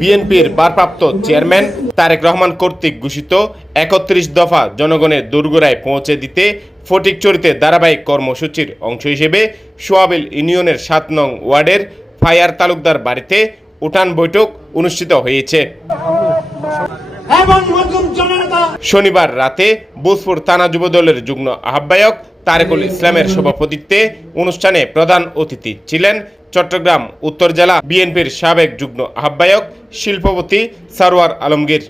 বিএনপির ভারপ্রাপ্ত চেয়ারম্যান তারেক রহমান কর্তৃক ঘোষিত ৩১ দফা জনগণের দোরগোড়ায় পৌঁছে দিতে ফটিকছড়িতে ধারাবাহিক কর্মসূচির অংশ হিসেবে সোয়াবিল ইউনিয়নের ৭ নং ওয়ার্ডের ফায়ার তালুকদার বাড়িতে উঠান বৈঠক অনুষ্ঠিত হয়েছে। শনিবার রাতে ভোজপুর থানা যুবদলের যুগ্ম আহ্বায়ক তারেকুল ইসলামের সভাপতিত্বে অনুষ্ঠানে প্রধান অতিথি ছিলেন চট্টগ্রাম উত্তর জেলা বিএনপির সাবেক যুগ্ম আহ্বায়ক শিল্পপতি সারোয়ার আলমগীর।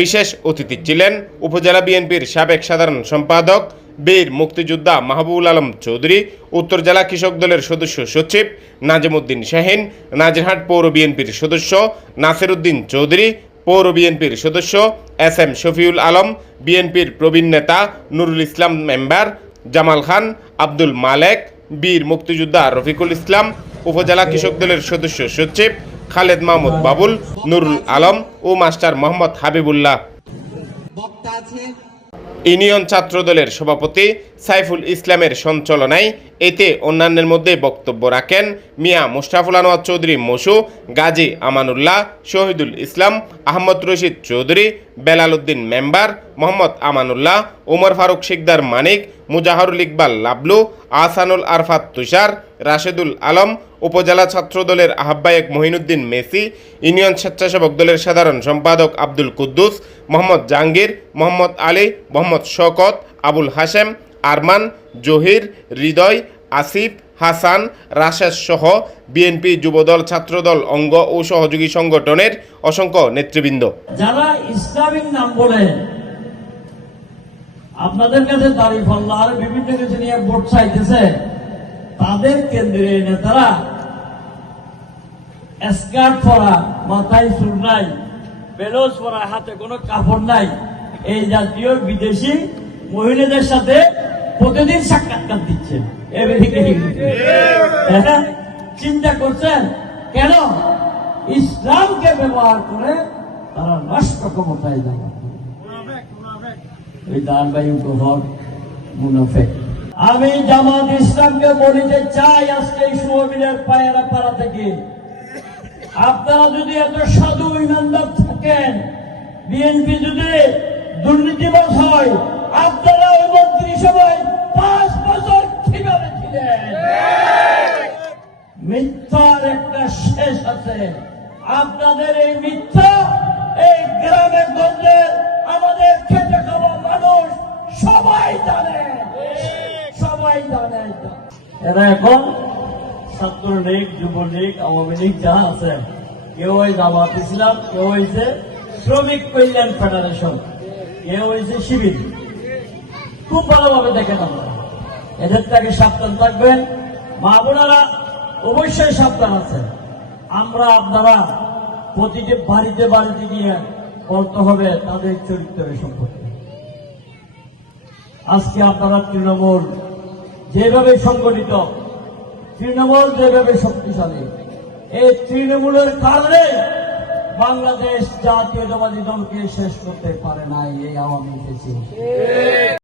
বিশেষ অতিথি ছিলেন উপজেলা বিএনপির সাবেক সাধারণ সম্পাদক বীর মুক্তিযোদ্ধা মাহবুবুল আলম চৌধুরী, উত্তর জেলা কৃষক দলের সদস্য সচিব নাজিমউদ্দিন শাহীন, নাজিরহাট পৌর বিএনপির সদস্য নাসির উদ্দিন চৌধুরী, পৌর বিএনপির সদস্য এস.এম. শফিউল আলম, বিএনপির প্রবীণ নেতা নুরুল ইসলাম মেম্বার, জামাল খান, আব্দুল মালেক, বীর মুক্তিযোদ্ধা রফিকুল ইসলাম, উপজেলা কৃষক দলের সদস্য সচিব খালেদ মাহমুদ বাবুল, নুরুল আলম ও মাস্টার মোহাম্মদ হাবিবুল্লাহ। ইউনিয়ন ছাত্র দলের সভাপতি সাইফুল ইসলামের সঞ্চালনায় এতে অন্যান্যের মধ্যে বক্তব্য রাখেন মিয়া মুস্তাফুল আনোয়ার চৌধুরী মসু, গাজী আমানুল্লাহ, শহীদুল ইসলাম, আহমদ রশিদ চৌধুরী, বেলাল উদ্দিন মেম্বার, মোহাম্মদ আমানুল্লাহ, ওমর ফারুক শিকদার মানিক, মুজাহারুল ইকবাল লাবলু, আহসানুল আরফাত তুষার, রাশেদুল আলম, উপজেলা ছাত্র দলের আহ্বায়ক মহিনুদ্দিন মেসি, ইউনিয়ন স্বেচ্ছাসেবক দলের সাধারণ সম্পাদক আব্দুল কুদ্দুস, মোহাম্মদ জাহাঙ্গীর, মোহাম্মদ আলী, মোহাম্মদ শওকত, আবুল হাশেম, আরমান, জহির, হৃদয়, আসিফ, হাসান, রাশেদ সহ বিএনপি যুবদল, ছাত্রদল, অঙ্গ ও সহযোগী সংগঠনের অসংখ্য নেতৃবৃন্দ। যারা ইসলামিক নাম বলে আপনাদের কাছে দাঁড়িপাল্লা আর বিভিন্ন কিছু নিয়ে ভোট চাইতেছে, তাদের কেন্দ্রের নেতারা স্কার্ট পরা, মাথায় চুল নাই, ব্লাউজ পরা, হাতে কোনো কাপড় নাই, এই জাতীয় বিদেশি মহিলাদের সাথে প্রতিদিন সাক্ষাৎকার দিচ্ছে। চিন্তা করছেন কেন? ইসলামকে ব্যবহার করে তারা রাষ্ট্র ক্ষমতায় যাবে। আমি জামাত ইসলামকে বলিতে চাই আজকে এই সোয়াবিলের পাড়া থেকে, আপনারা যদি এত সাধু ইমানদার থাকেন, বিএনপি যদি দুর্নীতিবাজ হয়, আপনারা ওই মন্ত্রিসভায় 5 বছর কিভাবে ছিলেন? মিথ্যার একটা শেষ আছে। আপনাদের এই মিথ্যা এই গ্রামে গঞ্জে আমাদের খেটে খাওয়া মানুষ সবাই জানে, সবাই জানে। এরা এখন ছাত্রলীগ, যুবলীগ, আওয়ামী লীগ যা আছে, কেউ ওই জামাত ইসলাম, কেউ হয়েছে শ্রমিক কল্যাণ ফেডারেশন, কেউ হয়েছে শিবির। খুব ভালোভাবে দেখেন আমরা, এদের থেকে সাবধান থাকবেন। মা বোনেরা অবশ্যই সাবধান আছে। আমরা আপনারা প্রতিটি বাড়িতে বাড়িতে গিয়ে বলতে হবে তাদের চরিত্রের সম্পর্কে। আজকে আপনারা তৃণমূল যেভাবে সংগঠিত, তৃণমূল যেভাবে শক্তিশালী, এই তৃণমূলের কারণে বাংলাদেশ জাতীয়তাবাদী দলকে শেষ করতে পারে নাই এই আওয়ামী লীগ।